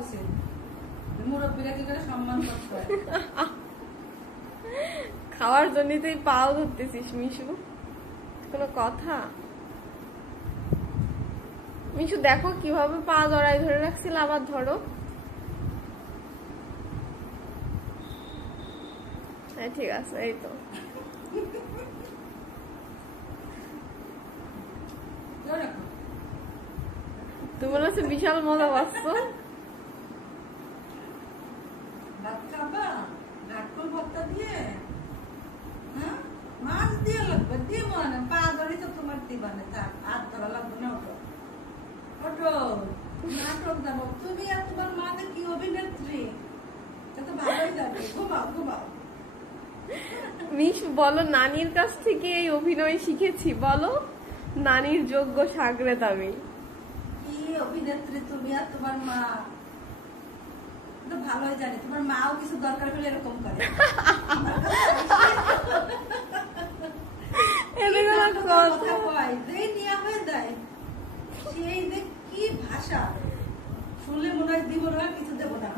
উচিত, মুরব্বীরা কি করে সম্মান করতে হয়। খাওয়ার জন্য তুই পাও ধরতেছিস মিশু, কোনো কথা? মিশু দেখো কিভাবে পা জড়াই ধরে রাখছিল, আবার ধরো। হ্যাঁ ঠিক আছে, এই তো। তুমি মনে হচ্ছে বিশাল মজা পাচ্ছ। ভাত খাবা ঘাটকল ভর্তা দিয়ে, হ্যাঁ মাছ দিয়ে লাগবে, দিয়ে মানে পা ধরে তো তোমার দিবানে, থাক হাত ধরা লাগবে না। ওঠো ওঠো, নাটক যাবো তুমি আর তোমার মা কি অভিনেত্রী, তো ভালোই যাবে। ঘুমাও ঘুমাও। মিশু বলো, নানির কাছ থেকে এই অভিনয় শিখেছি, বলো নানির যোগ্য সাগরেদ আমি। কি অভিনেত্রী তুমি আর তোমার মা, তো ভালোই জানি তোমার মাও কিছু দরকার হলে এরকম করে। কথা কয় যেই নিয়া হয়ে দেয়, সেই দেখ কি ভাষা, শুনলে মনে হয় দিব না, কিছু দেবো না।